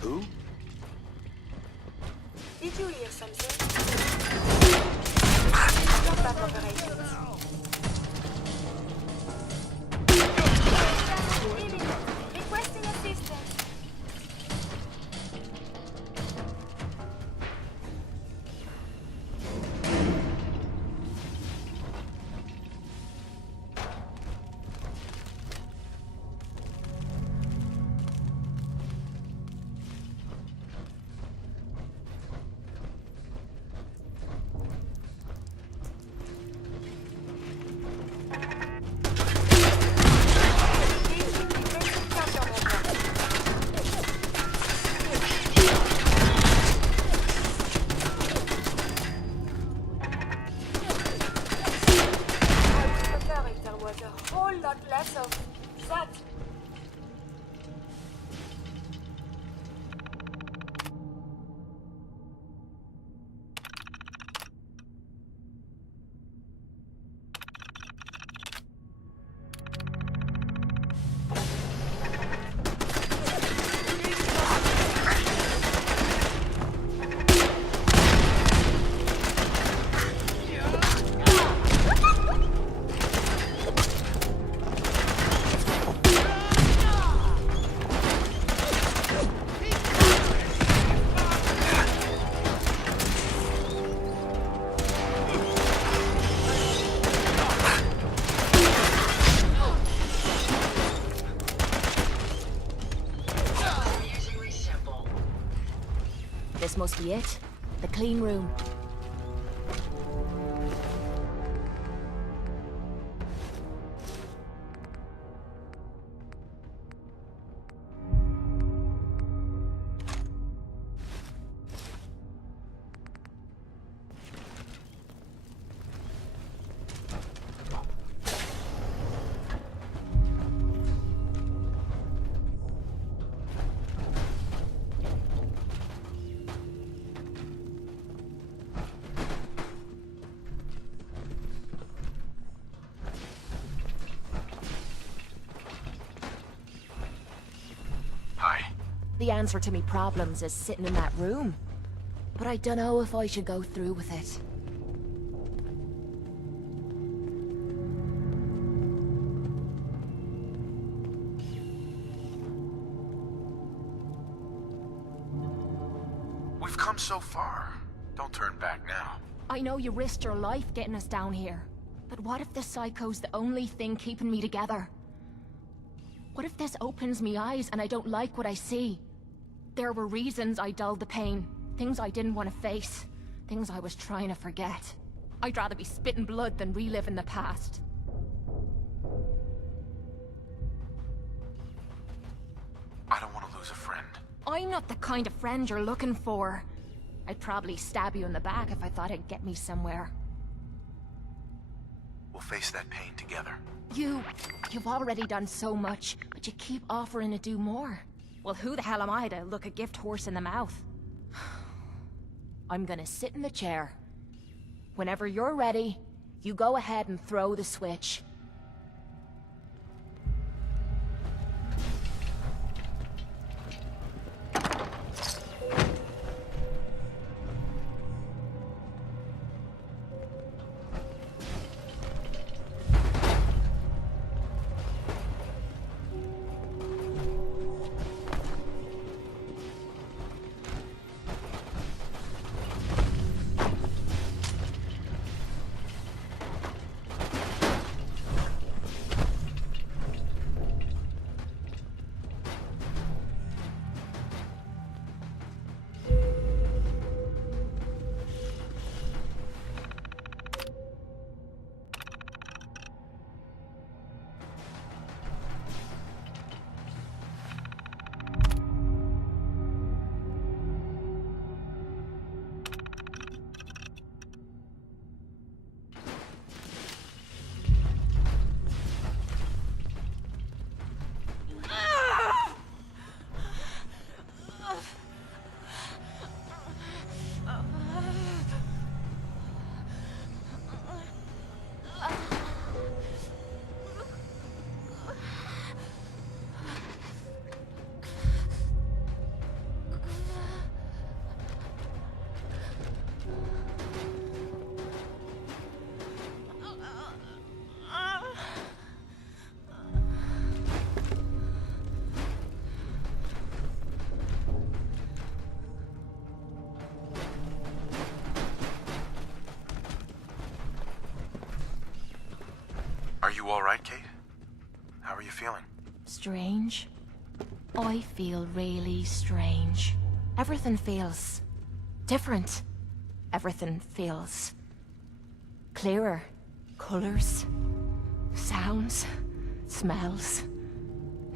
Who? Did you hear something? Drop back operations. Requesting assistance. Less of that. This must be it. The clean room. The answer to me problems is sitting in that room. But I don't know if I should go through with it. We've come so far. Don't turn back now. I know you risked your life getting us down here. But what if the psycho's the only thing keeping me together? What if this opens me eyes and I don't like what I see? There were reasons I dulled the pain, things I didn't want to face, things I was trying to forget. I'd rather be spitting blood than reliving the past. I don't want to lose a friend. I'm not the kind of friend you're looking for. I'd probably stab you in the back if I thought it'd get me somewhere. We'll face that pain together. You've already done so much, but you keep offering to do more. Well, who the hell am I to look a gift horse in the mouth? I'm gonna sit in the chair. Whenever you're ready, you go ahead and throw the switch. Are you all right, Kate? How are you feeling? Strange. I feel really strange. Everything feels different. Everything feels clearer. Colors, sounds, smells.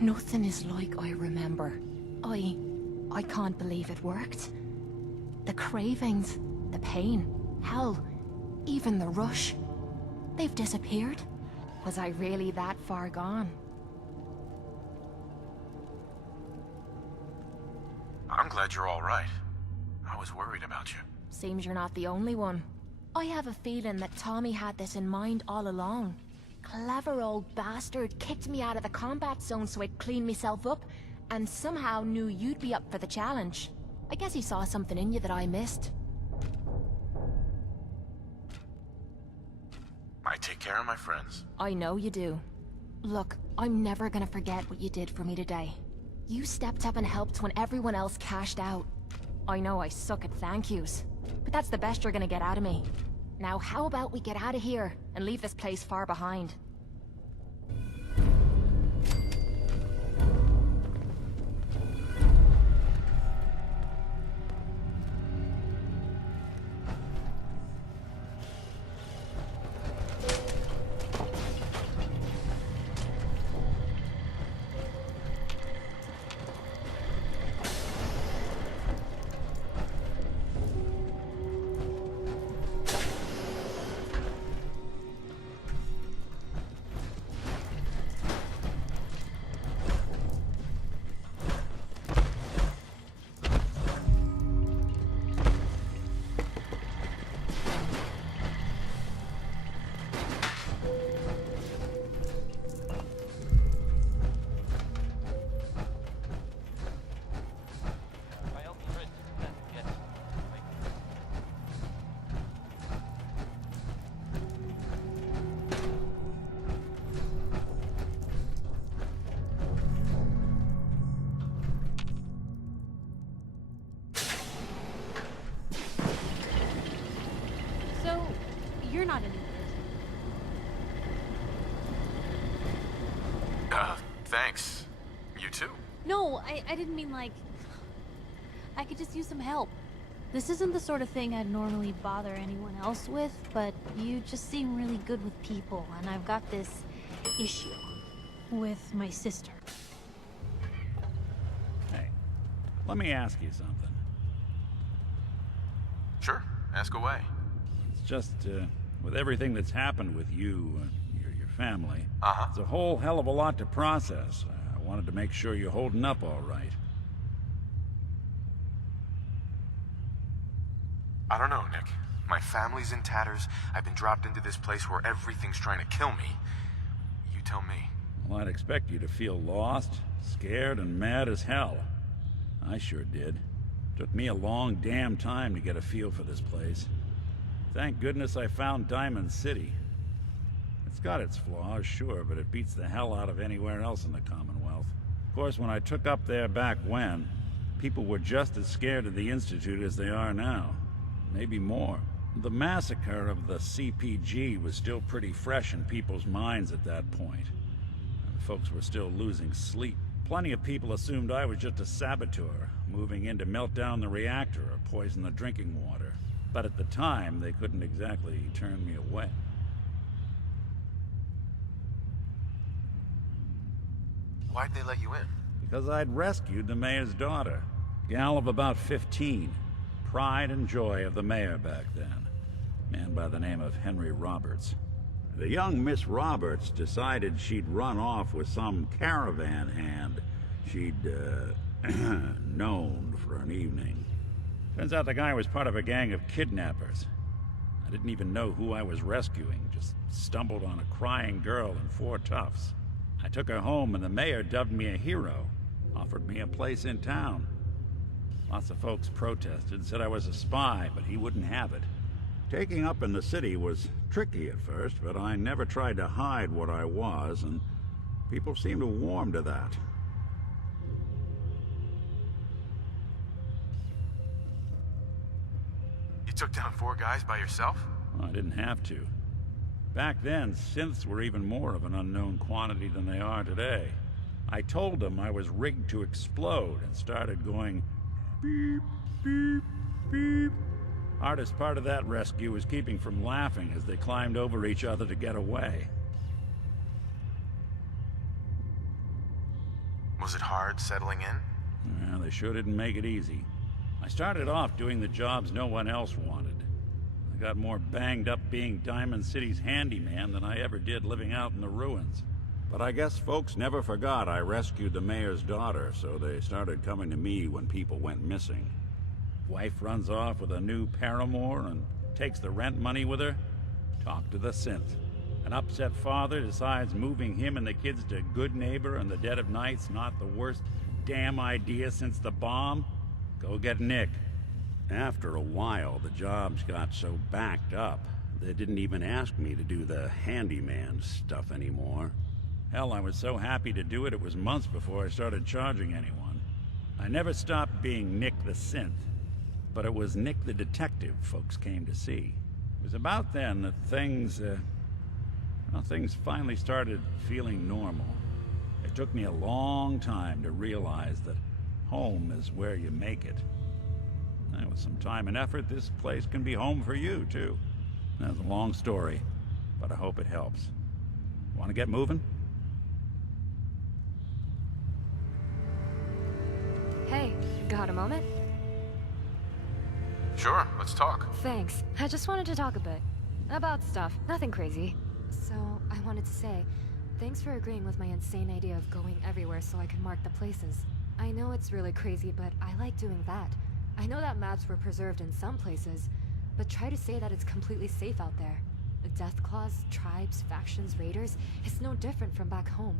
Nothing is like I remember. I can't believe it worked. The cravings, the pain, hell, even the rush. They've disappeared. Was I really that far gone? I'm glad you're all right. I was worried about you. Seems you're not the only one. I have a feeling that Tommy had this in mind all along. Clever old bastard kicked me out of the combat zone so I'd clean myself up, and somehow knew you'd be up for the challenge. I guess he saw something in you that I missed. I take care of my friends. I know you do. Look, I'm never gonna forget what you did for me today. You stepped up and helped when everyone else cashed out. I know I suck at thank yous, but that's the best you're gonna get out of me. Now how about we get out of here and leave this place far behind? No, I didn't mean like... I could just use some help. This isn't the sort of thing I'd normally bother anyone else with, but you just seem really good with people, and I've got this issue with my sister. Hey, let me ask you something. Sure, ask away. It's just, with everything that's happened with you and your family, Uh-huh. it's a whole hell of a lot to process. I wanted to make sure you're holding up all right. I don't know, Nick. My family's in tatters. I've been dropped into this place where everything's trying to kill me. You tell me. Well, I'd expect you to feel lost, scared, and mad as hell. I sure did. Took me a long damn time to get a feel for this place. Thank goodness I found Diamond City. It's got its flaws, sure, but it beats the hell out of anywhere else in the Commonwealth. Of course, when I took up there back when, people were just as scared of the Institute as they are now. Maybe more. The massacre of the CPG was still pretty fresh in people's minds at that point. Folks were still losing sleep. Plenty of people assumed I was just a saboteur, moving in to melt down the reactor or poison the drinking water. But at the time, they couldn't exactly turn me away. Why'd they let you in? Because I'd rescued the mayor's daughter. Gal of about 15. Pride and joy of the mayor back then. Man by the name of Henry Roberts. The young Miss Roberts decided she'd run off with some caravan hand she'd, known for an evening. Turns out the guy was part of a gang of kidnappers. I didn't even know who I was rescuing, just stumbled on a crying girl and 4 toughs. I took her home and the mayor dubbed me a hero, offered me a place in town. Lots of folks protested and said I was a spy, but he wouldn't have it. Taking up in the city was tricky at first, but I never tried to hide what I was, and people seemed to warm to that. You took down 4 guys by yourself? Well, I didn't have to. Back then, synths were even more of an unknown quantity than they are today. I told them I was rigged to explode and started going beep, beep, beep. Hardest part of that rescue was keeping from laughing as they climbed over each other to get away. Was it hard settling in? Well, they sure didn't make it easy. I started off doing the jobs no one else wanted. I got more banged up being Diamond City's handyman than I ever did living out in the ruins. But I guess folks never forgot I rescued the mayor's daughter, so they started coming to me when people went missing. Wife runs off with a new paramour and takes the rent money with her. Talk to the synth. An upset father decides moving him and the kids to Good Neighbor in the dead of night's not the worst damn idea since the bomb. Go get Nick. After a while, the jobs got so backed up, they didn't even ask me to do the handyman stuff anymore. Hell, I was so happy to do it, it was months before I started charging anyone. I never stopped being Nick the Synth, but it was Nick the Detective folks came to see. It was about then that things finally started feeling normal. It took me a long time to realize that home is where you make it. And with some time and effort, this place can be home for you, too. That's a long story, but I hope it helps. Want to get moving? Hey, got a moment? Sure, let's talk. Thanks. I just wanted to talk a bit. About stuff. Nothing crazy. So, I wanted to say, thanks for agreeing with my insane idea of going everywhere so I can mark the places. I know it's really crazy, but I like doing that. I know that maps were preserved in some places, but try to say that it's completely safe out there. The Deathclaws, tribes, factions, raiders, it's no different from back home.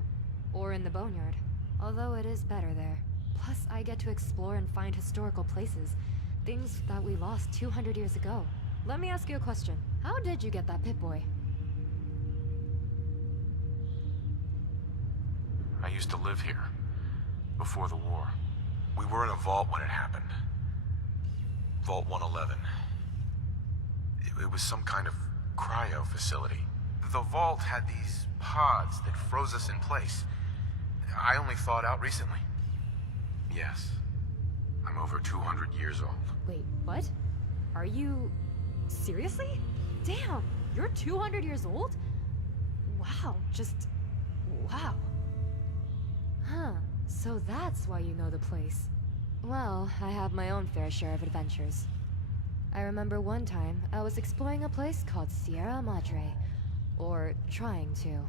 Or in the Boneyard. Although it is better there. Plus, I get to explore and find historical places. Things that we lost 200 years ago. Let me ask you a question. How did you get that Pip-Boy? I used to live here. Before the war. We were in a vault when it happened. Vault 111. It was some kind of cryo facility. The vault had these pods that froze us in place. I only thawed out recently. Yes. I'm over 200 years old. Wait, what? Are you... seriously? Damn, you're 200 years old? Wow, just... wow. Huh, so that's why you know the place. Well, I have my own fair share of adventures. I remember one time I was exploring a place called Sierra Madre. Or trying to.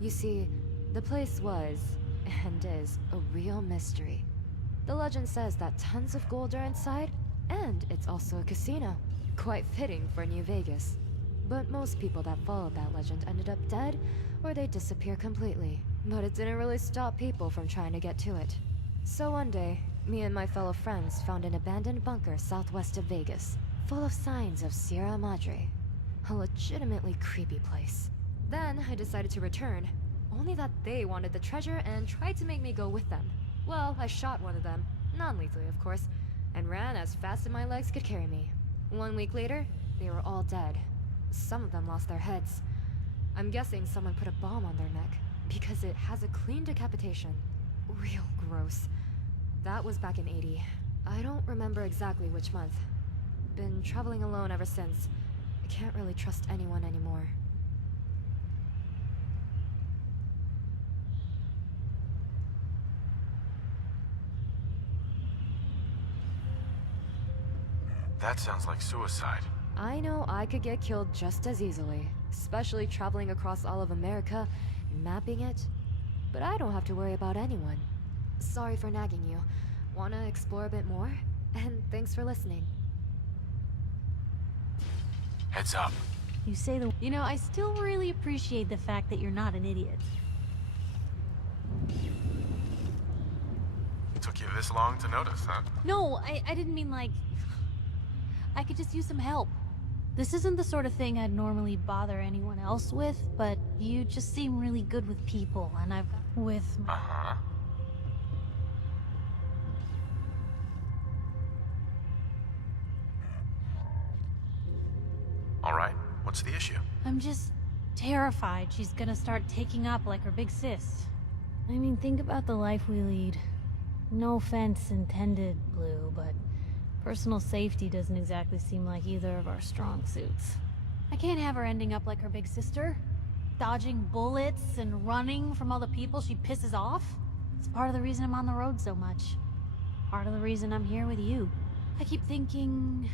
You see, the place was, and is, a real mystery. The legend says that tons of gold are inside, and it's also a casino. Quite fitting for New Vegas. But most people that followed that legend ended up dead, or they disappear completely. But it didn't really stop people from trying to get to it. So one day, me and my fellow friends found an abandoned bunker southwest of Vegas, full of signs of Sierra Madre. A legitimately creepy place. Then I decided to return, only that they wanted the treasure and tried to make me go with them. Well, I shot one of them, non-lethally of course, and ran as fast as my legs could carry me. 1 week later, they were all dead. Some of them lost their heads. I'm guessing someone put a bomb on their neck, because it has a clean decapitation. Real gross. That was back in '80. I don't remember exactly which month. Been traveling alone ever since. I can't really trust anyone anymore. That sounds like suicide. I know I could get killed just as easily, especially traveling across all of America and mapping it. But I don't have to worry about anyone. Sorry for nagging you. Wanna explore a bit more? And thanks for listening. Heads up. You say the... You know, I still really appreciate the fact that you're not an idiot. Took you this long to notice, huh? No, I didn't mean like... I could just use some help. This isn't the sort of thing I'd normally bother anyone else with, but you just seem really good with people, and I've... with... Uh-huh. All right, what's the issue? I'm just terrified she's gonna start taking up like her big sis. I mean, think about the life we lead. No offense intended, Blue, but personal safety doesn't exactly seem like either of our strong suits. I can't have her ending up like her big sister, dodging bullets and running from all the people she pisses off. It's part of the reason I'm on the road so much. Part of the reason I'm here with you. I keep thinking...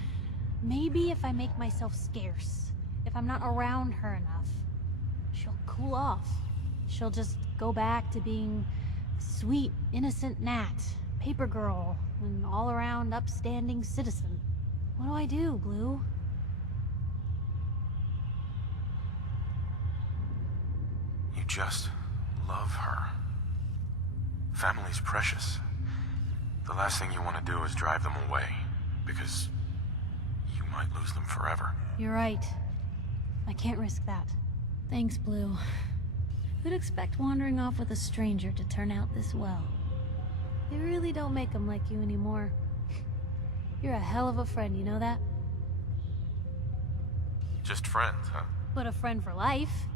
maybe if I make myself scarce, if I'm not around her enough, she'll cool off. She'll just go back to being sweet, innocent Nat, paper girl, an all-around upstanding citizen. What do I do, Blue? You just love her. Family's precious. The last thing you want to do is drive them away, because you might lose them forever. You're right. I can't risk that. Thanks, Blue. Who'd expect wandering off with a stranger to turn out this well? They really don't make them like you anymore. You're a hell of a friend, you know that? Just friends, huh? But a friend for life.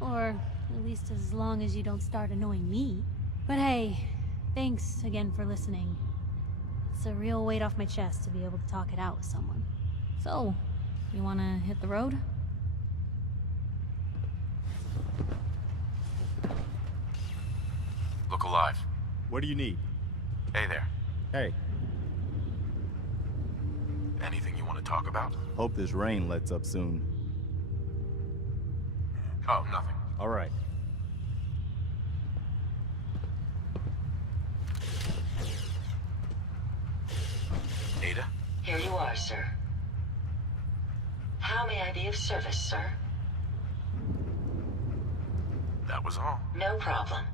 Or at least as long as you don't start annoying me. But hey, thanks again for listening. It's a real weight off my chest to be able to talk it out with someone. So, you wanna hit the road? Look alive. What do you need? Hey there. Hey, Anything you want to talk about? hope this rain lets up soon. Oh, nothing. All right. Ada? Here you are, sir. How may I be of service, sir? That was all. No problem.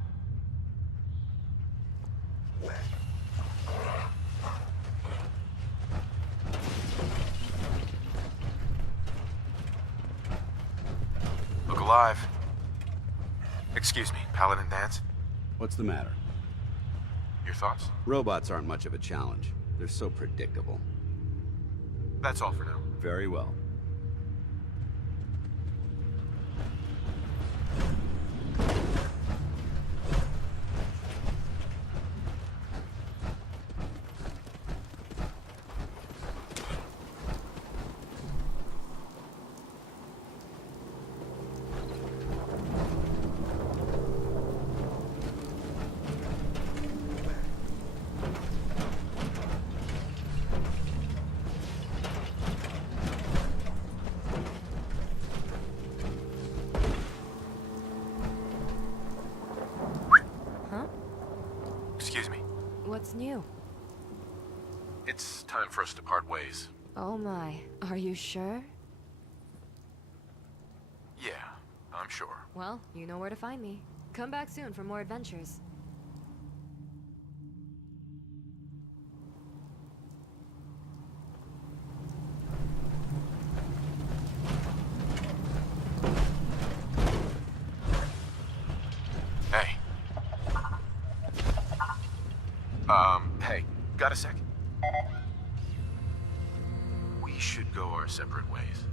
Look alive. Excuse me, Paladin Dance? What's the matter? Your thoughts? Robots aren't much of a challenge. They're so predictable. That's all for now. Very well. What's new? It's time for us to part ways. Oh my, are you sure? Yeah, I'm sure. Well, you know where to find me. Come back soon for more adventures. Hey. Hey, got a sec? We should go our separate ways.